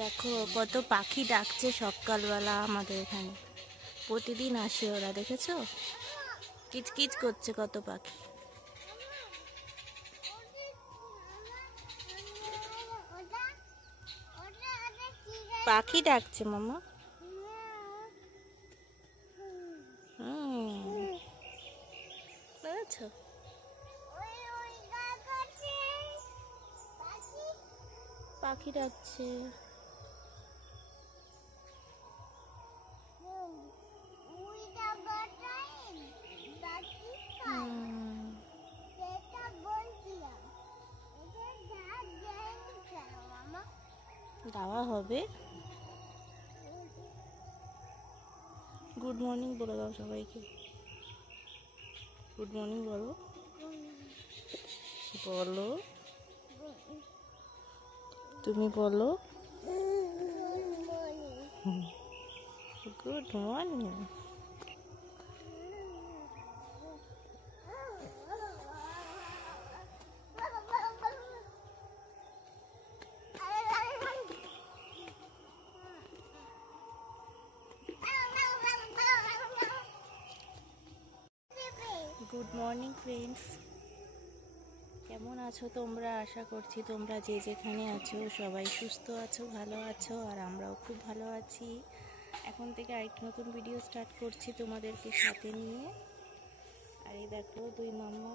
দেখো কত পাখি ডাকছে সকালবেলা আমাদের এখানে। প্রতিদিন আসে ওরা, দেখেছো? কিচকিচ করছে কত পাখি। পাখি ডাকছে মামা। বুঝেছো? পাখি ডাকছে। দেওয়া হবে। গুড মর্নিং বলে দাও সবাইকে। গুড মর্নিং বলো। বলো, তুমি বলো। Good morning. Good morning friends, কেমন আছো তোমরা? আশা করছি তোমরা যে যেখানে আছো সবাই সুস্থ আছো, ভালো আছো, আর আমরাও খুব ভালো আছি। এখন থেকে আরেকটি নতুন ভিডিও স্টার্ট করছি তোমাদেরকে সাথে নিয়ে। আর এই দেখো দুই মাম্মা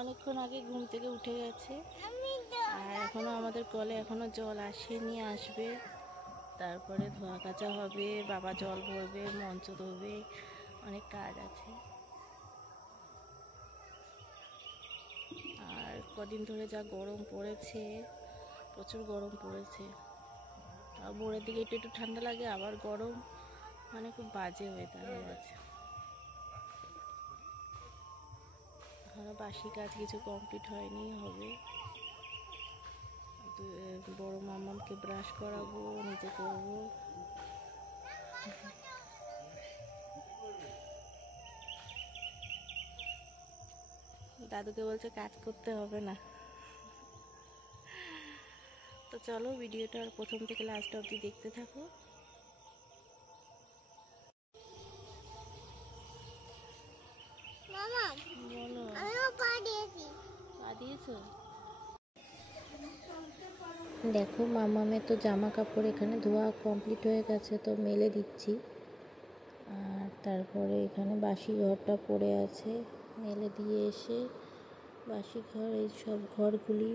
অনেকক্ষণ আগে ঘুম থেকে উঠে গেছে, আর এখনো আমাদের কলে এখনো জল আসেনি, আসবে। তারপরে ধোয়া কাচা হবে, বাবা জল ভরবে, মঞ্চ ধোবে, অনেক কাজ আছে। আর কদিন ধরে যা গরম পড়েছে, প্রচুর গরম পড়েছে। আর ভোরের দিকে একটু একটু ঠান্ডা লাগে, আবার গরম, মানে খুব বাজে ওয়েদার হয়ে আছে। এখনো বাসি কাজ কিছু কমপ্লিট হয়নি, হবে। বড় মামাকে ব্রাশ করাবো, নিজে করবো। দাদুকে বলছে কাজ করতে হবে না। তো চলো ভিডিওটা আর প্রথম থেকে লাস্ট অবধি দেখতে থাকো। বলো, পা দিয়েছো? দেখো মামামের তো জামা কাপড় এখানে ধোয়া কমপ্লিট হয়ে গেছে, তো মেলে দিচ্ছি। আর তারপরে এখানে বাসি ঘরটা পড়ে আছে, মেলে দিয়ে এসে বাসি ঘর এই সব ঘরগুলি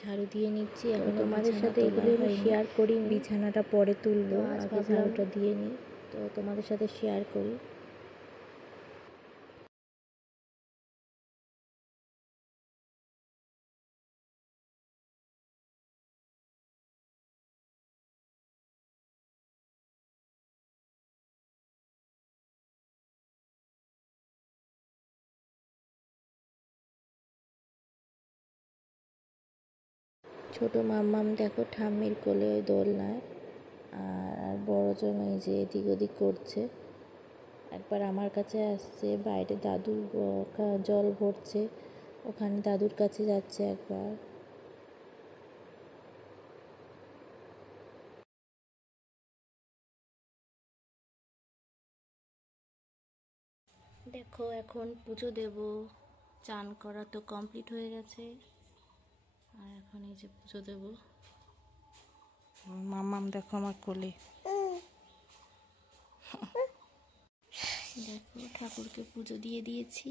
ঝাড়ু দিয়ে নিচ্ছি। এখন তোমাদের সাথে এগুলো আমি শেয়ার করি, বিছানাটা পরে তুলবো, আগে ঝাড়ুটা দিয়ে নিই, তো তোমাদের সাথে শেয়ার করি। ছোট মাম্মাম দেখো ঠাম্মির কোলে ওই দোলনায়, আর বড়জন এই যে এদিক ওদিক করছে। একবার আমার কাছে আসছে, বাইরে দাদু জল ভরছে, ওখানে দাদুর কাছে যাচ্ছে একবার। দেখো এখন পুজো দেব, চান করা তো কমপ্লিট হয়ে গেছে, আর এখন এই যে পুজো দেব। মাম্মাম দেখো আমার কোলে। দেখো ঠাকুরকে পুজো দিয়ে দিয়েছি।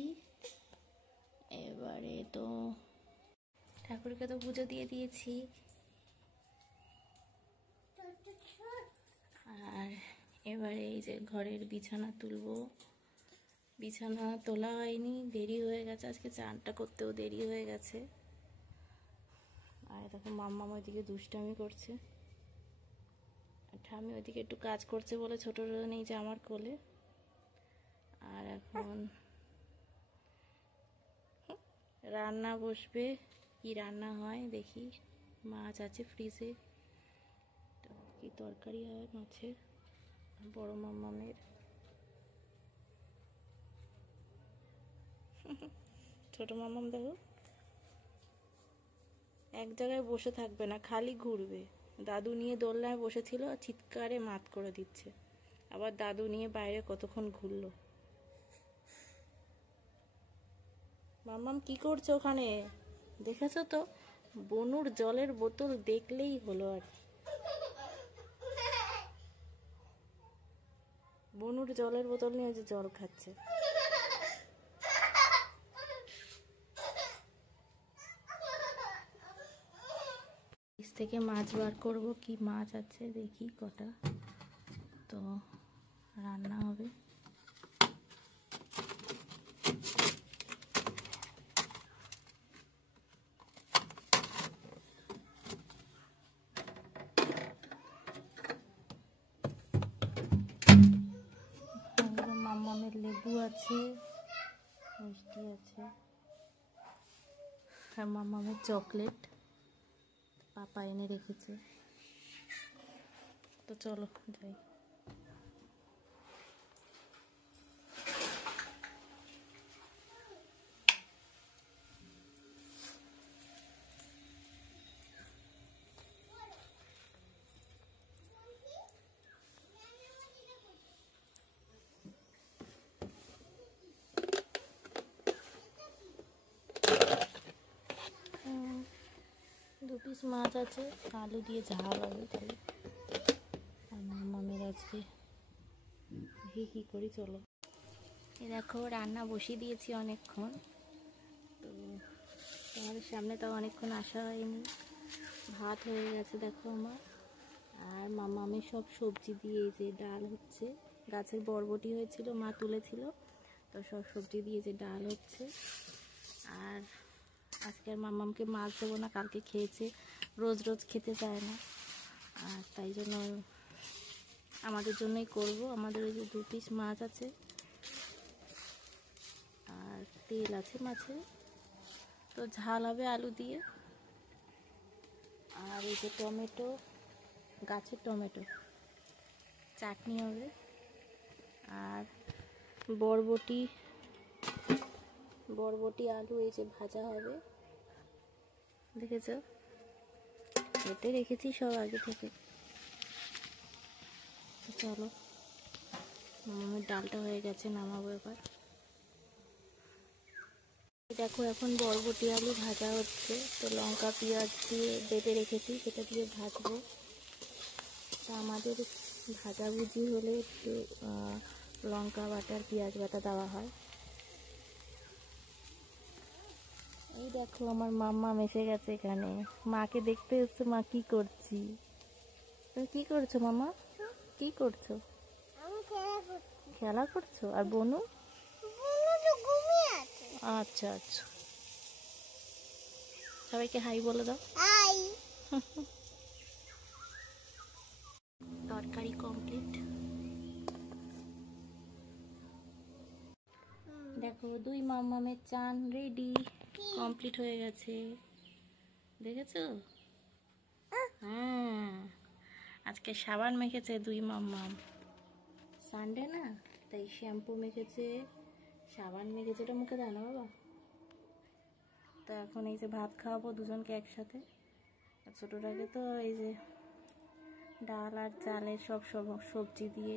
এবারে তো ঠাকুরকে তো পুজো দিয়ে দিয়েছি, আর এবারে এই যে ঘরের বিছানা তুলবো। বিছানা তোলা হয়নি, দেরি হয়ে গেছে, আজকে চানটা করতেও দেরি হয়ে গেছে। আর দেখো মাম্মাম ওইদিকে দুষ্টামি করছে, আর ঠাম্মি ওইদিকে একটু কাজ করছে বলে ছোট নেই যে আমার কোলে। আর এখন রান্না বসবে, কি রান্না হয় দেখি। মাছ আছে ফ্রিজে, তো কি তরকারি হয় মাছের। বড় মাম্মামের ছোট মাম্মাম দেখো এক জায়গায় বসে থাকবে না, খালি ঘুরবে। দাদু নিয়ে দোলনায় বসেছিল, চিৎকারে মাত করে দিচ্ছে। আবার দাদু নিয়ে বাইরে কতক্ষণ ঘুরলো। মাম্মাম কি করছে ওখানে দেখেছো তো? বনুর জলের বোতল দেখলেই হলো আর। বনুর জলের বোতল নিয়ে যে জল খাচ্ছে। ফ্রিজ থেকে মাছ বার করব, কি মাছ আছে দেখি কটা, তো রান্না হবে। মামামের লেবু আছে, মিষ্টি আছে, আর মামামের চকলেট পাপা এনে রেখেছে। তো চলো যাই। দু পিস মাছ আছে, আলু দিয়ে ঝাল হবে তাহলে। আর মামামের আজকে কী করি, চলো। এ দেখো রান্না বসিয়ে দিয়েছি অনেকক্ষণ, তো তোমাদের সামনে তো অনেকক্ষণ আসা হয়নি। ভাত হয়ে গেছে দেখো আমার, আর মামামের সব সবজি দিয়ে, যে ডাল হচ্ছে, গাছের বরবটি হয়েছিল মা তুলেছিল, তো সব সবজি দিয়ে যে ডাল হচ্ছে। আর আজকে আর মামামকে মাছ দেবো না, কালকে খেয়েছে, রোজ রোজ খেতে চায় না, আর তাই জন্য আমাদের জন্যই করব। আমাদের ওই যে 2 পিস মাছ আছে, আর তেল আছে মাছে, তো ঝাল হবে আলু দিয়ে। আর এই যে টমেটো, গাছের টমেটো, চাটনি হবে। আর বরবটি আলু এই যে ভাজা হবে, দেখেছো? কেটে রেখেছি সব আগে থেকে। চলো, মামামের ডালটা হয়ে গেছে, নামাবো এবার। দেখো এখন বরবটি আলু ভাজা হচ্ছে, তো লঙ্কা পেঁয়াজ দিয়ে বেটে রেখেছি, সেটা দিয়ে ভাজবো। তা আমাদের ভাজাভুজি হলে একটু লঙ্কা বাটা আর পেঁয়াজ বাটা দেওয়া হয়। এই দেখো আমার মাম্মা এসে গেছে এখানে, মাকে দেখতে এসছে। মা কি করছি? তুমি কি করছো মামা? কি করছো? খেলা করছো? আর বনু? আচ্ছা আচ্ছা, সবাইকে হাই বলে দাও। হাই। তরকারি কমপ্লিট। দেখো 2 মামামের চান রেডি, কমপ্লিট হয়ে গেছে, দেখেছো? হ্যাঁ, আজকে সাবান মেখেছে 2 মামাম, সানডে না, তাই শ্যাম্পু মেখেছে, সাবান মেখেছে। এটা মুখে দাও না বাবা। তো এখন এই যে ভাত খাওয়াবো দুজনকে একসাথে। আর ছোটোটাকে তো এই যে ডাল আর চালের সব সবজি দিয়ে,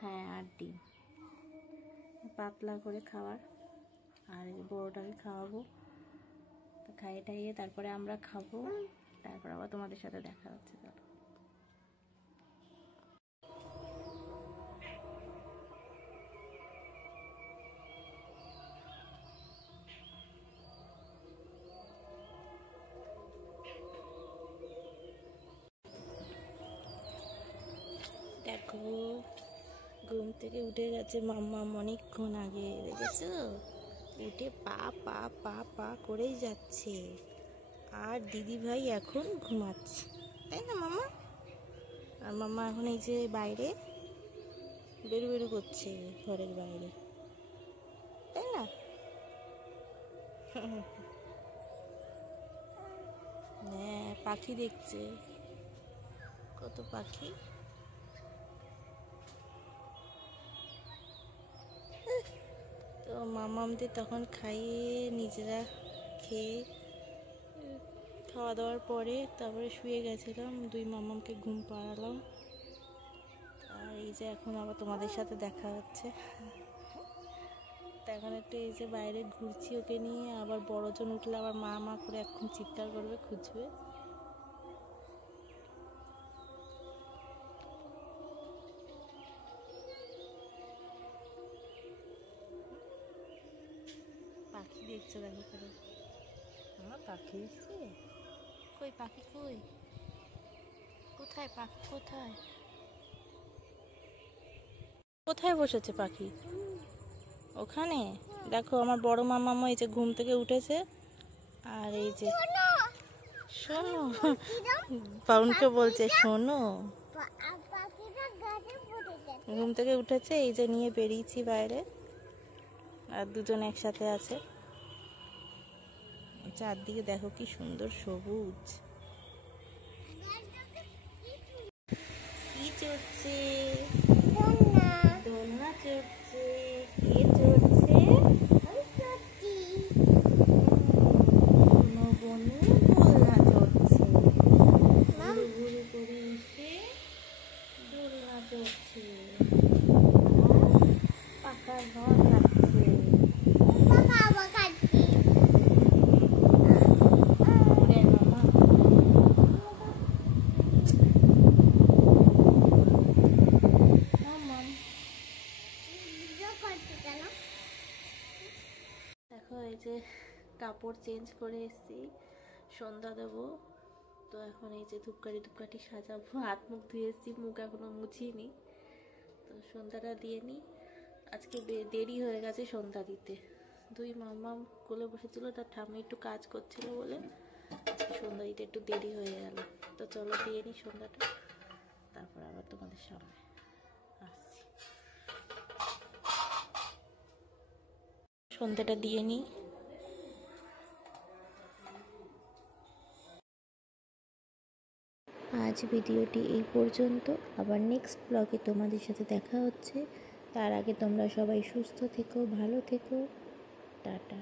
হ্যাঁ, আর ডিম, পাতলা করে খাওয়ার। আর এই যে বড়োটাকে খাওয়াবো, তো খাইয়ে টাইয়ে তারপরে আমরা খাবো, তারপর আবার তোমাদের সাথে দেখা হচ্ছে। দেখো ঘুম থেকে উঠে গেছে মাম্মাম অনেকক্ষণ আগে, দেখেছো? উঠে পা পা পা পা করেই যাচ্ছে। আর দিদি ভাই এখন ঘুমাচ্ছে, তাই না মামা? আর মাম্মা এখন এই যে বাইরে বেরু করছে, ঘরের বাইরে, তাই না? হ্যাঁ, পাখি দেখছে, কত পাখি। তো মামামদের তখন খাইয়ে নিজেরা খেয়ে খাওয়া দাওয়ার পরে তারপরে শুয়ে গেছিলাম, দুই মামামকে ঘুম পাড়ালাম। আর এই যে এখন আবার তোমাদের সাথে দেখা হচ্ছে। এখন একটু এই যে বাইরে ঘুরছি ওকে নিয়ে, আবার বড়জন উঠলে আবার মা মা করে এখন চিৎকার করবে, খুঁজবে। পাখি দেখছো দেখো করে, আমার পাখি এসছে। কই পাখি কই? কোথায় পাখি কোথায়? কোথায় বসেছে পাখি? ওখানে দেখো আমার বড় মামামা এই যে ঘুম থেকে উঠেছে। আর এই যে শোনো, পাউনকে বলছে শোনো, ঘুম থেকে উঠেছে, এই যে নিয়ে বেরিয়েছি বাইরে। আর দুজন একসাথে আছে। চারদিকে দেখো কি সুন্দর সবুজ। কি চড়ছে? দোলনা চড়ছে। কে চড়ছে? বনু দোলনা চড়ছে। ঘুরু ঘুরু করে এসে দোলনা চড়ছে। পাকা ঘর খাচ্ছে। দেখো এই যে কাপড় চেঞ্জ করে এসেছি, সন্ধ্যা দেবো। তো এখন এই যে ধূপকাঠি সাজাবো, হাত মুখ ধুয়ে এসেছি, মুখ এখনো মুছিনি। তো সন্ধ্যাটা দিয়ে নিই। আজকে দেরি হয়ে গেছে সন্ধ্যা দিতে। দুই মামাম কোলে বসেছিল, তার ঠাম্মি একটু কাজ করছিল বলে আজকে সন্ধ্যা দিতে একটু দেরি হয়ে গেল। তো চলো দিয়ে নিই সন্ধ্যাটা, তারপর আবার তোমাদের সামনে আসছি। সন্ধ্যাটা দিয়ে নিই। আজ ভিডিওটি এই পর্যন্ত, আবার নেক্সট ব্লগে তোমাদের সাথে দেখা হচ্ছে। তার আগে তোমরা সবাই সুস্থ থেকো, ভালো থেকো, টাটা।